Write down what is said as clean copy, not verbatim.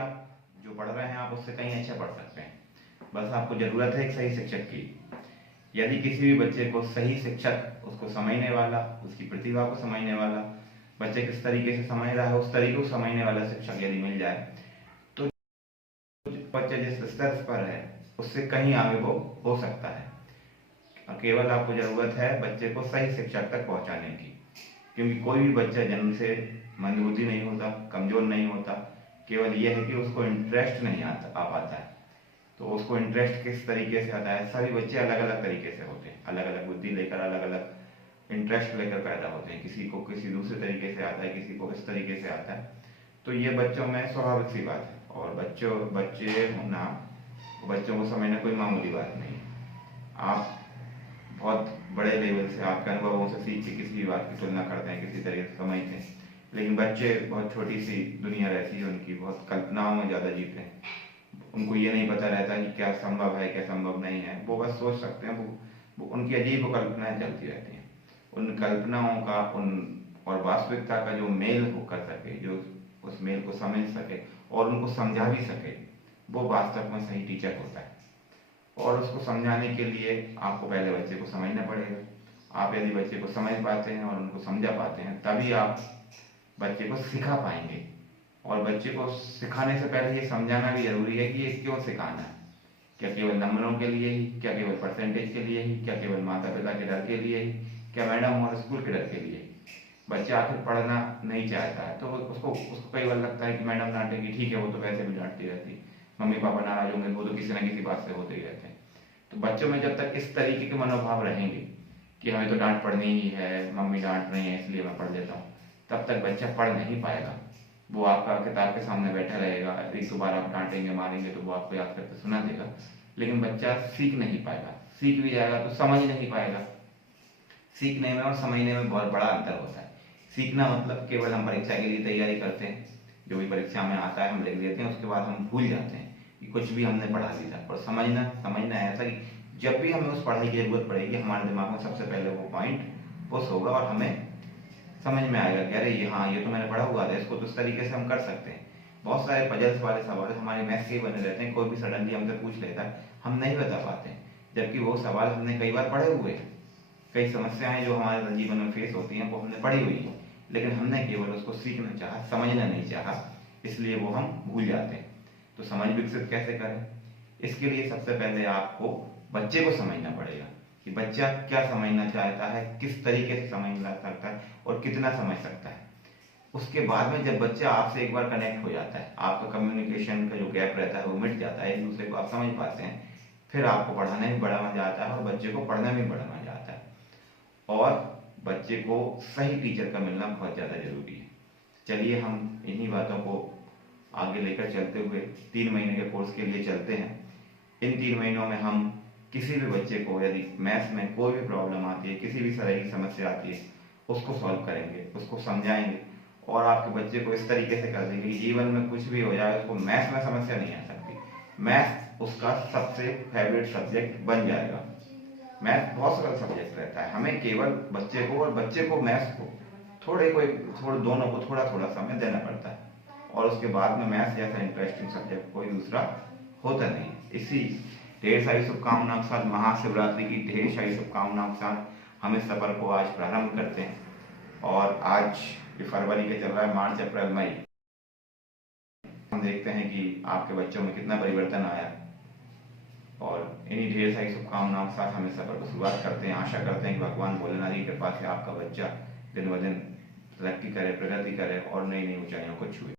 आप जो पढ़ रहे हैं आप उससे कहीं अच्छा पढ़ सकते हैं। बस आपको ज़रूरत है एक सही शिक्षक की। यदि किसी भी बच्चे को सही शिक्षक, उसको समझने वाला, उसकी प्रतिभा को समझने वाला, बच्चे किस तरीके से समझ रहा है उस तरीके को समझने वाला शिक्षक यदि मिल जाए तो बच्चे जिस स्तर पर है उससे कहीं आगे वो हो सकता है। केवल आपको ज़रूरत है बच्चे को सही शिक्षक तक पहुंचाने की, क्योंकि कोई भी बच्चा जन्म से मंदबुद्धि नहीं होता, कमज़ोर नहीं होता। केवल यह है कि उसको इंटरेस्ट नहीं आ पाता है। तो उसको इंटरेस्ट किस तरीके से आता है, सभी बच्चे अलग अलग तरीके से होते हैं, अलग अलग बुद्धि लेकर, अलग अलग इंटरेस्ट लेकर पैदा होते हैं। किसी को किसी दूसरे तरीके से आता है, किसी को इस तरीके से आता है। तो ये बच्चों में स्वाभाविक सी बात है, और बच्चे होना, बच्चों को समझना कोई मामूली बात नहीं है। आप बहुत बड़े लेवल से आपके अनुभवों से सीख के किसी भी बात की तुलना करते हैं, किसी तरीके से समझते हैं, लेकिन बच्चे बहुत छोटी सी दुनिया रहती है उनकी, बहुत कल्पनाओं में ज़्यादा जीते हैं। उनको ये नहीं पता रहता कि क्या संभव है क्या संभव नहीं है, वो बस सोच सकते हैं। वो उनकी अजीब कल्पनाएं चलती रहती हैं। उन कल्पनाओं का और वास्तविकता का जो मेल हो कर सके, जो उस मेल को समझ सके और उनको समझा भी सके, वो वास्तव में सही टीचर होता है। और उसको समझाने के लिए आपको पहले बच्चे को समझना पड़ेगा। आप यदि बच्चे को समझ पाते हैं और उनको समझा पाते हैं तभी आप बच्चे को सिखा पाएंगे। और बच्चे को सिखाने से पहले ये समझाना भी जरूरी है कि ये क्यों सिखाना है। क्या केवल नंबरों के लिए ही, क्या केवल परसेंटेज के लिए ही, क्या केवल माता पिता के डर के लिए ही, क्या मैडम और स्कूल के डर के लिए। बच्चा आखिर पढ़ना नहीं चाहता है तो उसको उसको कई बार लगता है कि मैडम डांटेगी, ठीक है वो तो वैसे भी डांटती रहती, मम्मी पापा नाराज होंगे, वो तो किसी ना किसी बात से होते ही रहते हैं। तो बच्चों में जब तक इस तरीके के मनोभाव रहेंगे कि हमें तो डांट पढ़नी ही है, मम्मी डांट रही है इसलिए मैं पढ़ लेता हूँ, तब तक बच्चा पढ़ नहीं पाएगा। वो आपका किताब के सामने बैठा रहेगा, एक दो बार आप डांटेंगे मारेंगे तो वो आपको याद करके सुना देगा, लेकिन बच्चा सीख नहीं पाएगा। सीख भी जाएगा तो समझ नहीं पाएगा। सीखने में और समझने में बहुत बड़ा अंतर होता है। सीखना मतलब केवल हम परीक्षा के लिए तैयारी करते हैं, जो भी परीक्षा में आता है हम लिख देते हैं, उसके बाद हम भूल जाते हैं कि कुछ भी हमने पढ़ा लिया। और समझना ऐसा कि जब भी हमें उस पढ़ाई की जरूरत पड़ेगी हमारे दिमाग में सबसे पहले वो पॉइंट पुश होगा और हमें समझ में आएगा कि अरे हाँ ये तो मैंने पढ़ा हुआ था, इसको तो इस तरीके से हम कर सकते हैं। बहुत सारे पजल्स वाले सवाल हमारे मैथ्स के ही बने रहते हैं, कोई भी सडनली हमसे पूछ लेता है, हम नहीं बता पाते, जबकि वो सवाल हमने कई बार पढ़े हुए हैं। कई समस्याएं जो हमारे जीवन में फेस होती हैं वो हमने पढ़ी हुई है, लेकिन हमने केवल उसको सीखना चाहा, समझना नहीं चाहा, इसलिए वो हम भूल जाते हैं। तो समझ विकसित कैसे करें, इसके लिए सबसे पहले आपको बच्चे को समझना पड़ेगा कि बच्चा क्या समझना चाहता है, किस तरीके से समझना चाहता है और कितना समझ सकता है। उसके बाद में जब बच्चा आपसे एक बार कनेक्ट हो जाता है, आपका कम्युनिकेशन का जो गैप रहता है वो मिट जाता है, एक दूसरे को आप समझ पाते हैं, फिर आपको पढ़ाने में बड़ा मजा आता है और बच्चे को पढ़ने में बड़ा मजा आता है। और बच्चे को सही टीचर का मिलना बहुत ज़्यादा जरूरी है। चलिए हम इन्हीं बातों को आगे लेकर चलते हुए 3 महीने के कोर्स के लिए चलते हैं। इन 3 महीनों में हम किसी भी बच्चे को यदि मैथ्स में कोई भी प्रॉब्लम आती है, किसी भी तरह की समस्या आती है, उसको सॉल्व करेंगे, उसको समझाएंगे और आपके बच्चे को इस तरीके से कर देंगे कि जीवन में कुछ भी हो जाए उसको मैथ्स में समस्या नहीं आ सकती। मैथ्स उसका सबसे फेवरेट सब्जेक्ट बन जाएगा। मैथ बहुत सरल सब्जेक्ट रहता है, हमें केवल बच्चे को और बच्चे को मैथ्स को थोड़े दोनों को थोड़ा थोड़ा समय देना पड़ता है, और उसके बाद में मैथ्स जैसा इंटरेस्टिंग सब्जेक्ट कोई दूसरा होता नहीं। इसी ढेर सारी शुभकामनाओं के साथ, महाशिवरात्रि की ढेर सारी शुभकामनाओं के साथ हम इस सफर को आज प्रारंभ करते हैं। और आज ये फरवरी के चल रहा है, मार्च अप्रैल मई, हम देखते हैं कि आपके बच्चों में कितना परिवर्तन आया। और इन्हीं ढेर सारी शुभकामनाओं के साथ हम इस सफर को शुरुआत करते हैं। आशा करते हैं कि भगवान भोलेनाथ की कृपा से आपका बच्चा दिन ब दिन तरक्की करे, प्रगति करे और नई नई ऊंचाइयों को छुए।